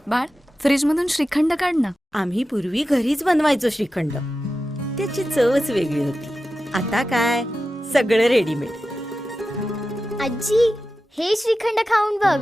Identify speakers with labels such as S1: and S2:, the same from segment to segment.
S1: बाळ, फ्रीज मधून श्रीखंड काढ ना.
S2: आम्ही पूर्वी घरीच बनवायचो श्रीखंड. त्याची चवच वेगळी होती. आता काय सगळं रेडीमेड.
S3: आजी, हे श्रीखंड खाऊन बघ.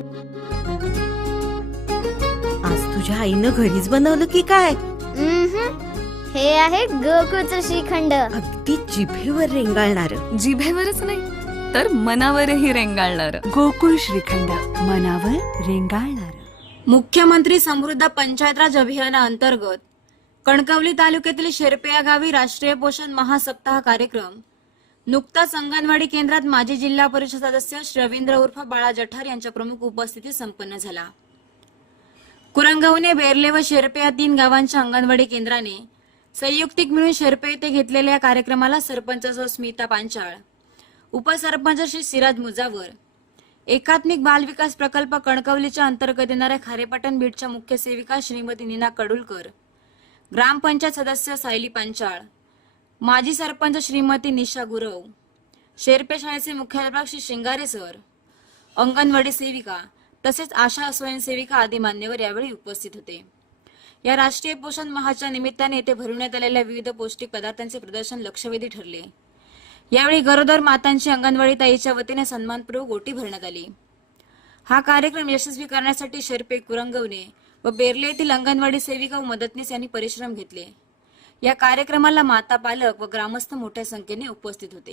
S2: आज तुझ्या आईनं घरीच बनवलं की काय?
S3: हे आहे गोकुळचं श्रीखंड.
S2: अगदी जिभेवर रेंगाळणार.
S1: जिभेवरच नाही तर मनावरही रेंगाळणार.
S4: गोकुळ श्रीखंड, मनावर रेंगाळणार.
S5: मुख्यमंत्री समृद्ध पंचायतराज अभियानाअंतर्गत कणकवली तालुक्यातील शेरपे या गावी राष्ट्रीय पोषण महासप्ताह कार्यक्रम नुकताच अंगणवाडी केंद्रात माजी जिल्हा परिषद सदस्य रवींद्र उर्फ बाळा जठार यांच्या प्रमुख उपस्थितीत संपन्न झाला. कुरंगवणे, बेर्ले व शेरपे या 3 गावांच्या अंगणवाडी केंद्राने संयुक्तिक मिळून शेरपे येथे घेतलेल्या या कार्यक्रमाला सरपंच सौ स्मिता पांचाळ, उपसरपंच श्री सिराज मुजावर, एकात्मिक बाल विकास प्रकल्प कणकवलीच्या अंतर्गत येणाऱ्या खारेपाटण बीटच्या मुख्य सेविका श्रीमती नीना कडुलकर, ग्रामपंचायत सदस्य सायली पांचाळ, माजी सरपंच श्रीमती निशा गुरव, शेरपे शाळेचे मुख्याध्यापक श्री शिंगारे सर, अंगणवाडी सेविका तसेच आशा स्वयंसेविका आदी मान्यवर यावेळी उपस्थित होते. या राष्ट्रीय पोषण माहाच्या निमित्ताने येथे भरवण्यात आलेल्या विविध पौष्टिक पदार्थांचे प्रदर्शन लक्षवेधी ठरले. यावेळी गरोदर मातांची अंगणवाडी ताईच्या वतीने सन्मानपूर्वक ओटी भरण्यात आली. हा कार्यक्रम यशस्वी करण्यासाठी शेरपे, कुरंगवणे व बेर्ले येथील अंगणवाडी सेविका व मदतनीस यांनी परिश्रम घेतले. या कार्यक्रमाला माता, पालक व ग्रामस्थ मोठ्या संख्येने उपस्थित होते.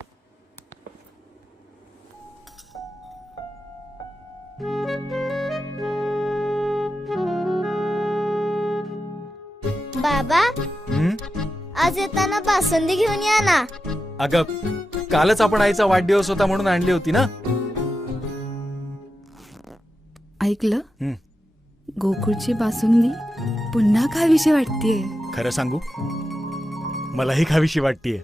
S3: बाबा, आज येताना बासुंदी घेऊन या ना.
S6: अगं, कालच आपण आईचा वाढदिवस होता म्हणून आणली होती ना.
S4: ऐकलं? गोकुळची बासुंदी पुन्हा खावीशी वाटतेय.
S6: खरं सांगू, मलाही खावीशी वाटतेय.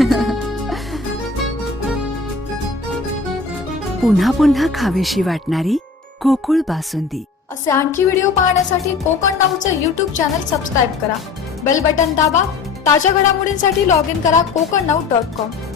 S4: पुन्हा पुन्हा खावीशी वाटणारी गोकुळ बासुंदी.
S7: असे आणखी व्हिडिओ पाहण्यासाठी कोकण नाऊचं यूट्यूब चॅनल सबस्क्राईब करा. बेल बटन दाबा. ताज्या घडामोडींसाठी लॉग इन करा kokarnau.com.